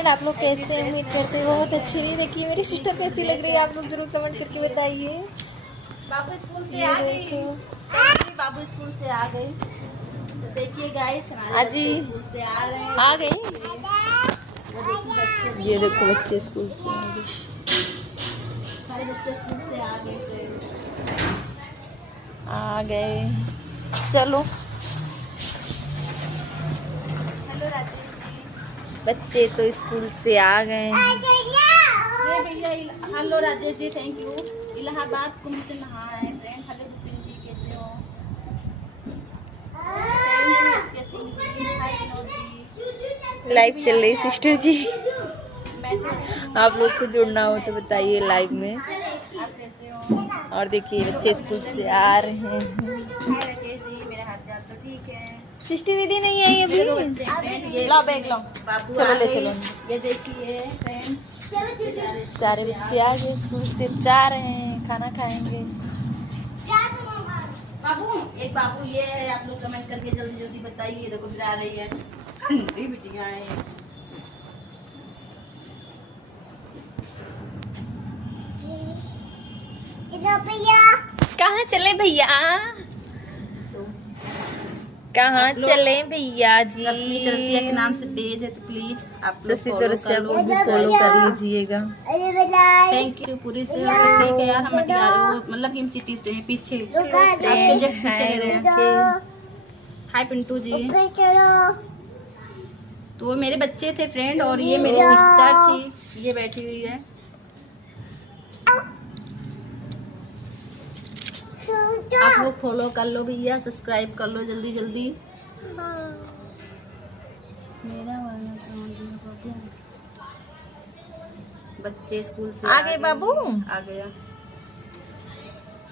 Friend, आप लोग कैसे उम्मीद करते हो बहुत अच्छी नहीं। देखिए मेरी सिस्टर कैसी लग रही है, आप लोग जरूर कमेंट करके बताइए। बाबू स्कूल से आ गई। बाबू स्कूल से आ गई। तो देखिए गाइस, आजी स्कूल से आ रहे हैं। आ गई। ये देखो बच्चे स्कूल से आ गए। हमारे बच्चे स्कूल से आ गए। आ गए, चलो। हेलो राजेश जी। बच्चे तो स्कूल से आ गए हैं। ये भैया hello Rajesh ji, thank you. Allahabad Kumbh से नहा है फ्रेंड। हेलो विपिन जी, कैसे हो? हाय विनोद जी। लाइव चल रही सिस्टर जी, मैं तो अच्छी हूँ। आप लोग को जुड़ना हो तो बताइए लाइव में। आप कैसे हो? और देखिए बच्चे स्कूल से आ रहे हैं। हाय राकेश जी, मेरे हाथ जाल तो ठीक है। सृष्टि दीदी नहीं आई अभी। मेरे बच्चे फ्रेंड ये लाओ बैग लाओ, बाबू चलो आ ले गई। चलो। ये देखिए फ्रेंड, सारे बच्चे आ गए, स्कूल से जा रहे हैं, खाना खाएंगे। बाबू एक बाबू ये है, आप लोग कमेंट करके जल्दी जल्दी बताइए। देखो जा रही है बिटिया है। कहाँ चले भैया, कहाँ चले भैया जी? रश्मि चरसिया के नाम से पेज है, तो प्लीज आप लोग शशि फॉलो चौरसिया कर लो। को भी फॉलो कर लीजिएगा। थैंक यू पूरी से। ठीक है यार, हम मटियारो मतलब हिम सिटी से हैं, पीछे आपके जब पीछे रहे हैं। हाय पिंटू जी। तो वो मेरे बच्चे थे फ्रेंड, और ये मेरी सिस्टर थी, ये बैठी हुई है। आप लोग फॉलो कर लो भैया, सब्सक्राइब कर लो जल्दी जल्दी। मेरा वाला बच्चे स्कूल से आ गए बाबू? आ गया।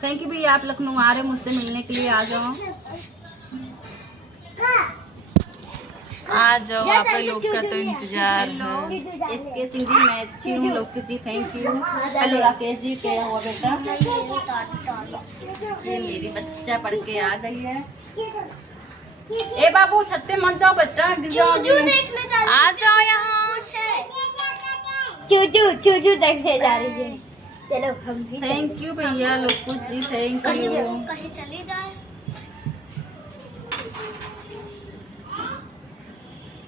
थैंक यू भैया, आप लखनऊ आ रहे हैं मुझसे मिलने के लिए, आ जाओ। आ जाओ, आप लोग का तो इंतजार हेलो है। इसके सिंह जी, मैं अच्छी हूँ। लोकी जी thank you. Hello Rakesh ji, क्या हुआ बेटा? ये मेरी बच्चा पढ़ के आ गई है। ए बाबू छत्ते मत जाओ बेटा, गिर जाओगे। आ जाओ यहाँ। चूचू देखने जा रही है। चलो हम भी थैंक यू भैया लोकू जी, थैंक यू। कहीं चली जाए।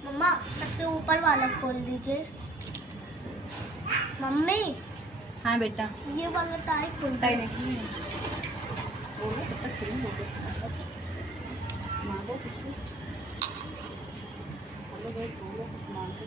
मम्मा सबसे ऊपर वाला खोल दीजिए। मम्मी हाँ बेटा, ये वाला टाई खोल टाई दीजिए। नहीं बोलो तब तक क्रीम हो गया। मांगो कुछ, हेलो भाई बोलो कुछ मांगो।